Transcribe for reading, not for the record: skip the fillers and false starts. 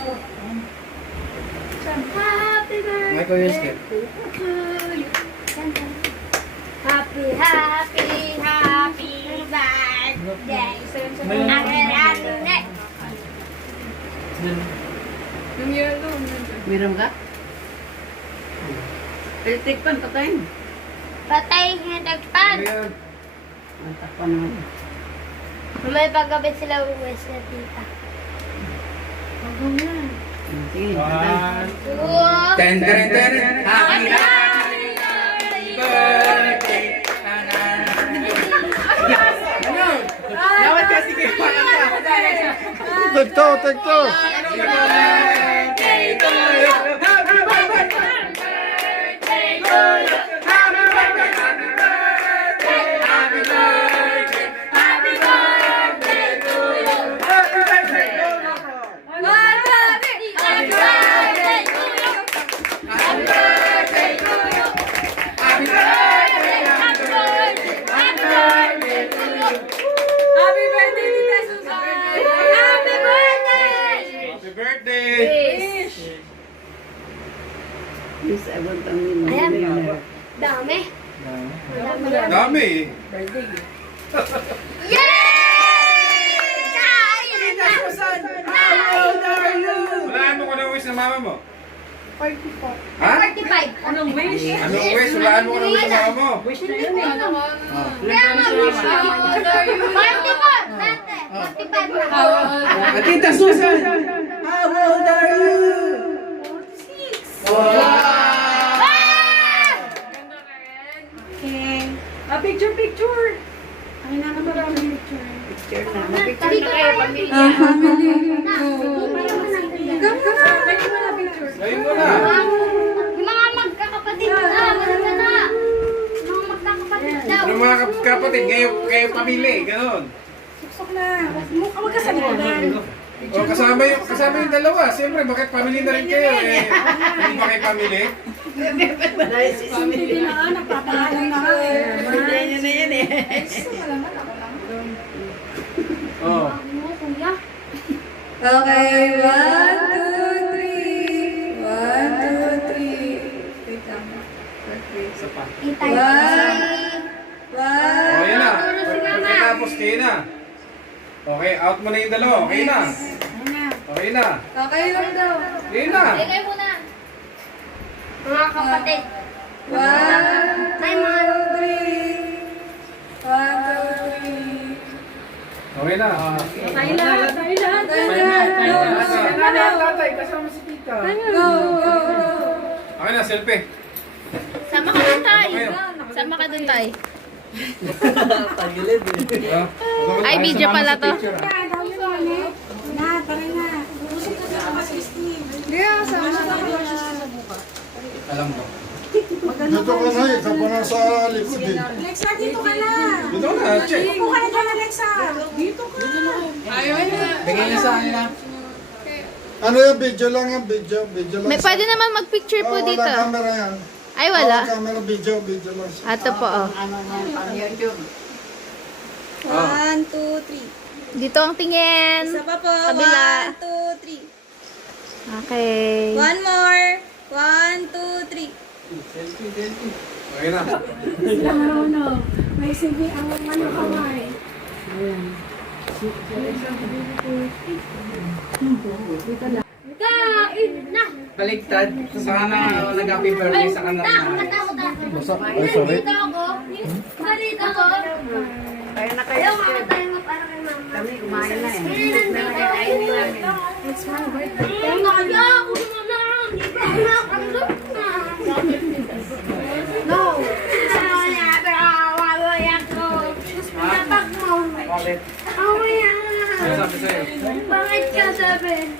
mo. Happy birthday Michael Yusuf. to you. Happy, happy, happy birthday. Yung yellow. Meron ka? Tikpan, patayin. Patay yung tagpan. Ayan. Takpan naman. May pagkabit sila uwes na tita. Sige, One. Wow! Ten, ten, ten. Happy birthday. Ano? Dapat kasi kayo makanta. Tagto, tagto. Happy birthday to you. Happy birthday to you. Happy birthday, happy birthday, happy birthday, happy birthday to you. Happy birthday to you. Happy birthday to you. Happy birthday to you. Happy birthday, happy birthday, happy birthday to you. Happy birthday, Tita Susan! Happy birthday! Happy birthday. Wish! Please, I want a meal. Ayan. Dami. Dami eh. Yay! Kain na! Walaan mo ko na wish ng mama mo. 45. Ha? 45. Anong wish? Anong wish? Walaan mo ko na wish ng mama mo. Wish na yun eh. Kaya nga wish ko. 44. Dati. 45 na. Tita Susan! How old are you? 46. Wow! Picture, picture! Ay, nakamaraming picture. Picture na. Picture na kayo, pamilya. Pwede mo na picture. Ngayon mo na. Yung mga magkakapatid na. Maganda na. Yung mga magkakapatid daw. Ano mga kapatid? Kayo pamili. Ganon. Suksok na. Huwag ka sa likodan. O, kasama yung dalawa. Siyempre, bakit pamili na rin kayo eh? Hindi ba kayo pamili? Hindi na nga, nagpapangalan na nga eh. Birthday niya na yan eh. Oo. Ano, kuya? Okay, 1, 2, 3. 1, 2, 3. Wait lang. Isa pa. Itay. O, yan na. Pagkatapos kayo na. Okay, out mo na yung dalawa. Okay na. Okay na. Okay lang daw. Okay na. Bigay mo na. Mga kapatid. 1, Ay, mga 2, 3. 1, 2, 3. Okay na. Tayo lahat. Tatay, kasama si tita. Go. Okay na, selfie. Sama ka dun, Tay. Kayo. Sama ka dun, Tay. Ay, video pala to. Alam mo. Dito ka na, ikaw pa na sa likod eh. Alexa, dito ka na. Dito na, check. Upo ka na dyan, Alexa. Dito ka. Ayaw na. Bigay niya sa akin na. Ano yung video lang yan? Video lang. May pwede naman mag-picture po Wala dito. camera yan. Ay, wala. Camera, video lang. Ato po, oh. Ano yan, pang YouTube. 1, 2, 3. Dito ang tingin. Isa pa po. Kabila. 1, 2, 3. Okay. One more. 1, 2, 3. Okay na. May sige ang ano kamay. Kain na. Baliktad. Sana nag-happy birthday sa kanila. Ay, sorry. Dito ako. Dito ako. Kaya na kayo. Ayaw, makatayo mo para kay mama. Kami kumain na eh. Kainin namin. It's my birthday. Ay, nakaya ako na. Hindi pa ako nakakandok na. No. Bakit? Oh, yeah. Ano sabi sa'yo? Bakit ka sabi?